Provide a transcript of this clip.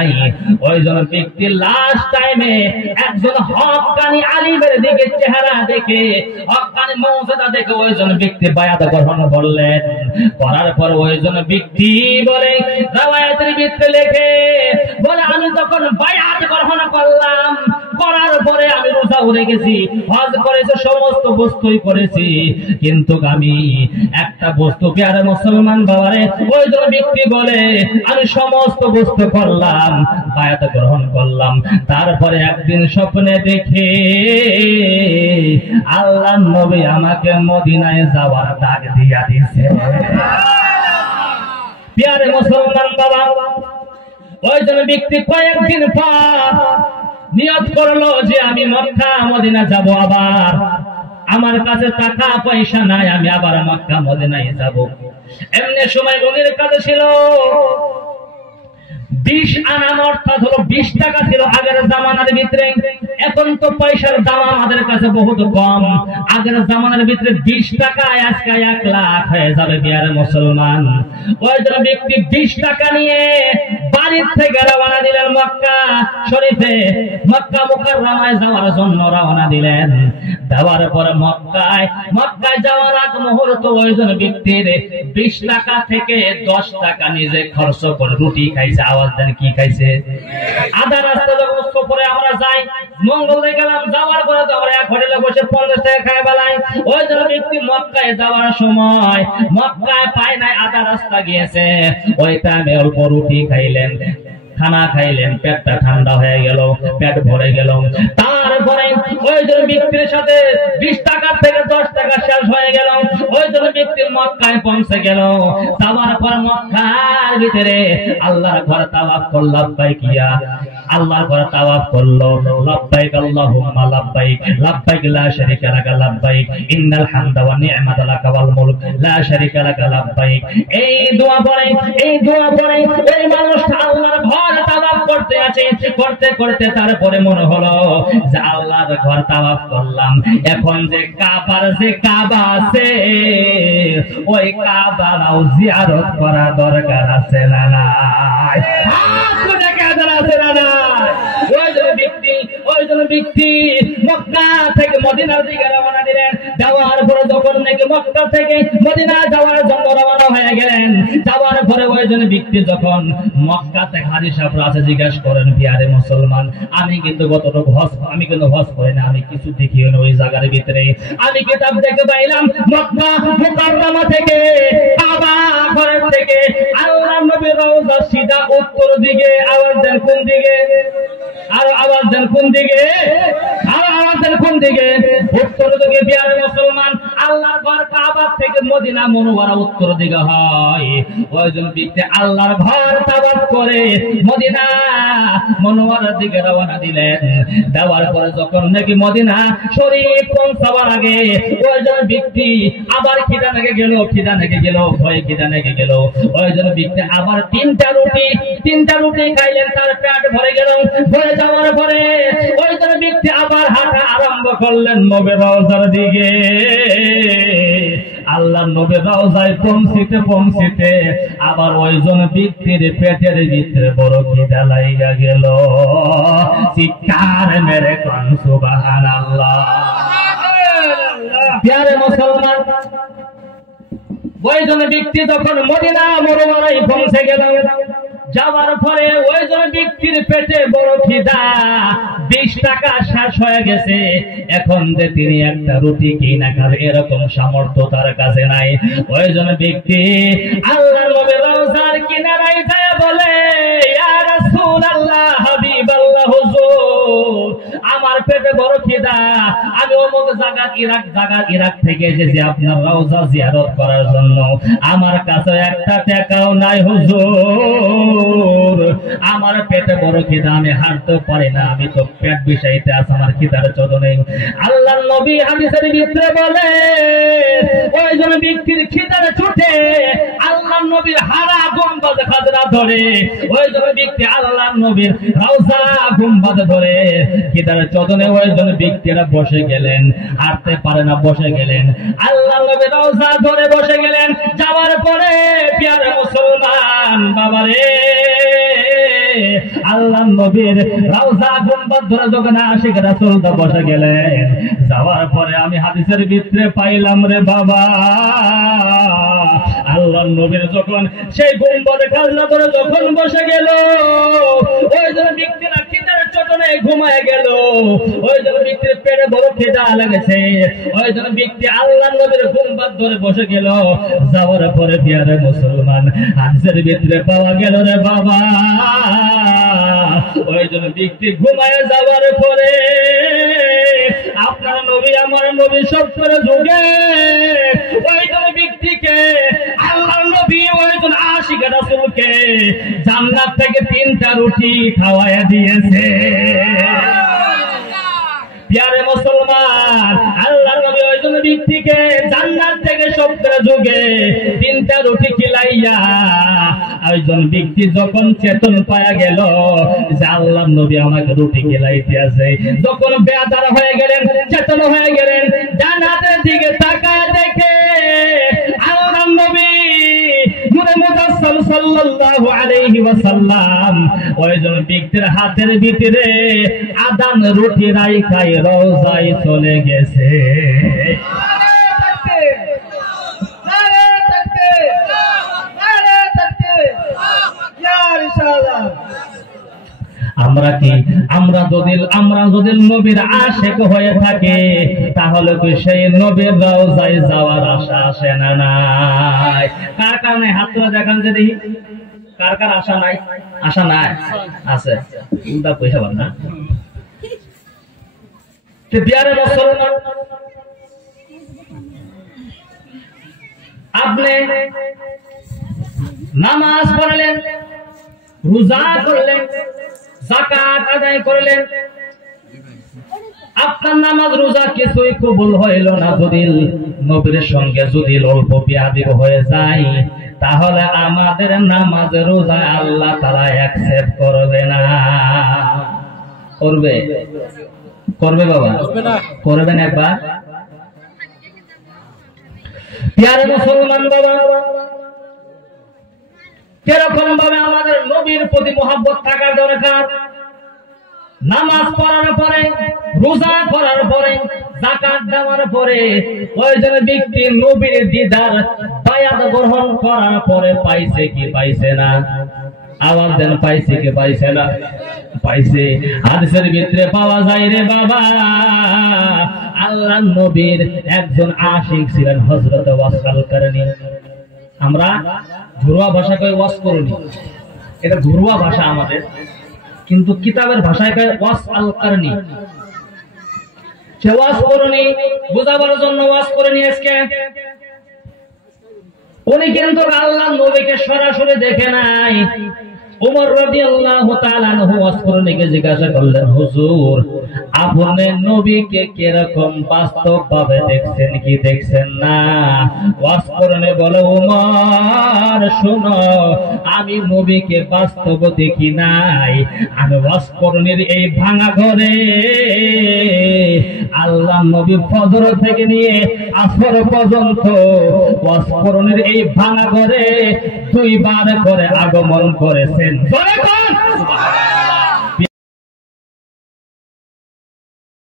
নাই। ওইজন ব্যক্তি লাস্ট টাইমে একজন হক্কানি আলিমের দিকে চেহারা দেখে, হক্কানি মর্যাদা দেখে ওইজন ব্যক্তি বায়াত গ্রহণ করলেন। করার পর ওইজন ব্যক্তি বলে, রাওয়ায়াতের ভিতরে লেখে বলে, আমি তখন বায়াত গ্রহণ করলাম, করার পরে আমি রোজাও রেখেছি, হজ করেছি, সমস্ত বস্তুই করেছি, কিন্তু আমি একটা বস্তু পেয়ারে মুসলমান বাবারে, ওইজন ব্যক্তি বলে আমি সমস্ত বস্তু করলাম, বায়াত গ্রহণ করলাম, তারপরে একদিন স্বপ্নে দেখে আল্লাহর নবী আমাকে মদিনায় যাওয়ার ডাক দিয়া দিয়েছে। পেয়ারে মুসলমান বাবা, ওইজন ব্যক্তি কয়েকদিন পর নিয়ত করলো যে আমি মক্কা মদিনা যাব, আবার আমার কাছে টাকা পয়সা নাই, আমি আবার মক্কা মদিনায় যাব। এমনি সময় উনির কাছে ছিল 20 আনা, অর্থাৎ হলো 20 টাকা ছিল আগের জামানার ভিতরে। এখন তো পয়সার দাম আমাদের কাছে বহুত কম, আগের জামানার ভিতরে 20 টাকা আজকে 1 লাখ হয়ে যাবে বিয়ারে মুসলমান। ওইজন ব্যক্তি 20 টাকা নিয়ে বাড়ির থেকে রওনা দিলেন মক্কা শরীফে, মক্কা মুকাররমায় যাওয়ার জন্য রওনা দিলেন। যাওয়ার পর মক্কায় যাওয়ার আগ মুহূর্তে ওইজন ব্যক্তির 20 টাকা থেকে 10 টাকা নিজে খরচ করে রুটি খাইছে। আওয়াজ দেন, কি খাইছে? আধা রাস্তা যখন সফরে আমরা যাই, মঙ্গলে গেলাম, যাওয়ার পরে তো আমরা এক হোটেলে বসে 50 টাকা খাই বেলায়। ওইজন ব্যক্তি মক্কায় যাওয়ার সময় মক্কায় পায় নাই, আধা রাস্তা গিয়েছে, ওই টাইমে অল্প রুটি খাইলেন, খানা খাইলেন, পেটটা ঠান্ডা হয়ে গেল, পেট ভরে গেল। তারপরে ওইজন ব্যক্তির সাথে 20 টাকা থেকে 10 টাকা শেষ হয়ে গেল। ওইজন ব্যক্তি মক্কায় পৌঁছে গেল। যাওয়ার পর মক্কার ভিতরে আল্লাহর ঘর তাওয়াফ করল, লাব্বাইক ইয়া, আল্লাহর ঘর তাওয়াফ করলো, লাব্বাইক আল্লাহুম্মা লাব্বাইক, লাব্বাইক লা শারীকা লাকা লাব্বাইক, ইন্নাল হামদা ওয়া নি'মাতা লাকা ওয়াল মুলক লা শারীকা লাকা লাব্বাইক। এই দোয়া পড়ে ওই মানুষটা আল্লাহর ঘর তাওয়াফ করতে আছে, করতে করতে তারপরে মনে হলো যে আল্লাহর ঘর তাওয়াফ করলাম, এখন যে কাবার যে কাবা আছে, ওই কাবাও জিয়ারত করা দরকার আছে না নাই? ওইজন ব্যক্তি মক্কা থেকে মদিনার দিকে রওনা দিলেন। যাওয়ার পরে যখন নাকি মক্কা থেকে মদিনা যাওয়ার জন্য রওনা হয়ে গেলেন, যাওয়ার পরে ওইজন ব্যক্তি যখন মক্কাতে হাজী সাহেবরা আছে জিজ্ঞাসা করেন, বিয়ারে মুসলমান, আমি কিন্তু হজ করি না, আমি কিছু দেখিও না ওই জায়গার ভিতরে, আমি কিতাব দেখে পাইলাম মক্কা মুকাররমা থেকে কাবা ঘরের থেকে আল্লাহর নবীর রওজা সিধা উত্তর দিকে। আওয়াজ দেন কোন দিকে? আর আওয়াজ দেন কোন দিকে? আর আওয়াজ দেন কোন দিকে? উত্তর দিকে। বিয়ারে মুসলমান, আল্লাহর ঘর কাবা থেকে মদিনা মুনওয়ারা উত্তর দিকে হয়। ওইজন ব্যক্তি আল্লাহর ঘর তাওয়াফ করে মদিনা মুনওয়ারার দিকে রওনা দিলেন। দেওয়ার পরে যখন নাকি মদিনা শরীফ পৌঁছাবার আগে ওইজন ব্যক্তি আবার খিদা লেগে গেল, ভয়ে খিদা লেগে গেল। ওইজন ব্যক্তি আবার 3টা রুটি খাইলেন, তার পেট ভরে গেল। ভরে যাওয়ার পরে ওইজন ব্যক্তি আবার হাঁটা আরম্ভ করলেন নবীর রওজার দিকে। আল্লাহর নবীর রওজায় পৌঁছিতে আবার ওইজন ব্যক্তির পেটের ভিতরে বড় খিদা লাগা গেল। চিৎকার মেরে কোন সুবহানাল্লাহ। প্রিয় মুসলমান, ওইজন ব্যক্তি যখন মদিনা মুনওয়ারায় পৌঁছে গেল, যাওয়ার পরে ওইজন ব্যক্তির পেটে বড় খিদা, 20 টাকা শেষ হয়ে গেছে, এখন যে তিনি একটা রুটি কিনা খাবে এরকম সামর্থ্য তার কাছে নাই। ওইজন ব্যক্তি আল্লাহর নবীর রওজার কিনারায় যায় বলে, ইয়া রাসূলুল্লাহ, হাবিবাল্লাহ, হুজুর, আমার পেটে বড় খিদা, আমি অমুক জায়গা ইরাক থেকে এসেছি আপনার রওজা জিয়ারত করার জন্য, আমার কাছে একটা টাকাও নাই হুজুর, আমার পেটে বড় খিদা, আমি হাঁটতে পারি না, আমি তো পেট বিষাইতে আছে, আমার খিদার চোদ নেই। আল্লাহর নবী হাদিসের ভিতরে বলে, ওইজন ব্যক্তির খিদার ছুটে আল্লাহর নবীর হারা গুম্বাদ খাজরা ধরে, ওইজন ব্যক্তি আল্লাহর নবীর রওজা গুম্বাদ ধরে খিদার চোদনে ওইজন ব্যক্তিরা বসে গেলেন, হাঁটতে পারে না, বসে গেলেন। আল্লাহর নবীর রওজা ধরে বসে গেলেন। যাওয়ার পরে প্রিয় মুসলমান বাবারে, আল্লাহ নবীর রওজা গুম্বাদ ধরে যখন আশিক রাসূল তো বসে গেলেন, যাওয়ার পরে আমি হাদিসের ভিতরে পাইলাম রে বাবা, আল্লাহ নবীর যখন সেই গুম্বাদে খাজনা ধরে যখন বসে গেল, ওই যে ব্যক্তিরা খিদার চটনে ঘুমায় গেল, ওই যে ব্যক্তির পেটে বড় খিদা লেগেছে, ওই যে ব্যক্তি আল্লাহ নবীর গুম্বাদ ধরে বসে গেল। যাওয়ার পরে প্রিয় মুসলমান হাদিসের ভিতরে পাওয়া গেল রে বাবা, ওই যে ব্যক্তি ঘুমায় যাওয়ার পরে আপনার নবী আমার নবী সব করে যুগে ওই যে ব্যক্তিকে আল্লাহ নবী ওই যে আশিক রাসূলকে জান্নাত থেকে 3টা রুটি খাওয়ায়া দিয়েছে। প্রিয় মুসলমান আল্লাহ নবী ওই জন্য ব্যক্তিকে জান্নাত থেকে সবটা যুগে 3টা রুটি খিলাইয়া ওইজন ব্যক্তি যখন চেতন পায়া গেল যে আল্লাহ নবী আমাকে রুটি খিলাইতে আছে, যখন বেদার হয়ে গেলেন, চেতন হয়ে গেলেন, জান্নাতের দিকে তাকায় দেখে আল্লাহ নবী নূরে মুজাসসাল সাল্লাল্লাহু আলাইহি ওয়াসাল্লাম ওইজন ব্যক্তির হাতের ভিতরে আদান রুটি রাইখাই রওজায় চলে গেছে। আমরা যদি নবীর আশিক হয়ে থাকি তাহলে কি সেই নবীর রওজায় যাওয়ার আশা আসে না? নাই। কার কারণে হাত তুলে দেখান যে দেখি, কার কার আশা নাই? আশা নাই আছে, উল্টা পয়সা বল না। আপনি নামাজ পড়লেন, রোজা করলেন, যাকাত আদায় করলেন, আপনার নামাজ রোজা কিছুই কবুল হইল না, যদি নবীর সঙ্গে যদি অল্প বিয়াদব হয়ে যায় তাহলে আমাদের নামাজ রোজা আল্লাহ তাআলা অ্যাকসেপ্ট করবে না। করবে? করবে বাবা? করবেন একবার? প্রিয় মুসলমান বাবা, কিরকম ভাবে আমাদের নবীর প্রতি মহব্বত থাকা দরকার। নামাজ পড়ার পরে, রোজা করার পরে, যাকাত দেওয়ার পরে ওই যে ব্যক্তি নবীর দিদার বায়াত গ্রহণ করার পরে পাইছে কি পাইছে না? আওয়াজ দেন, পাইছে কি পাইছে না? পাইছে। হাদিসের ভিতরে পাওয়া যায় রে বাবা, আল্লাহ নবীর একজন আশিক ছিলেন হযরত ওয়াসআল করনি। আমরা ঘরোয়া ভাষা কই ওয়াস করনি, এটা ঘরোয়া ভাষা আমাদের, কিন্তু কিতাবের ভাষায় কয় ওয়াসআল করনি। সে ওয়াস করনি বুঝাবার জন্য ওয়াস করে নিয়েছে। উনি কিন্তু আল্লাহ নবীকে সরাসরি দেখে নাই। ওমর রাদিয়াল্লাহু তাআলা আনহু ওয়াস করনিকে জিজ্ঞাসা করলেন, হুজুর আপনি নবীকে কিরকম বাস্তবভাবে দেখছেন কি দেখছেন না? ওয়াস করনি বলে, ওমর শোনো, আমি নবীকে বাস্তব দেখি নাই, আমি ওয়াস করনির এই ভাঙা ঘরে আল্লাহ নবী ফজর থেকে নিয়ে আসর পর্যন্ত ওয়াস করনির এই ভাঙা ঘরে 2 বার করে আগমন করেছেন।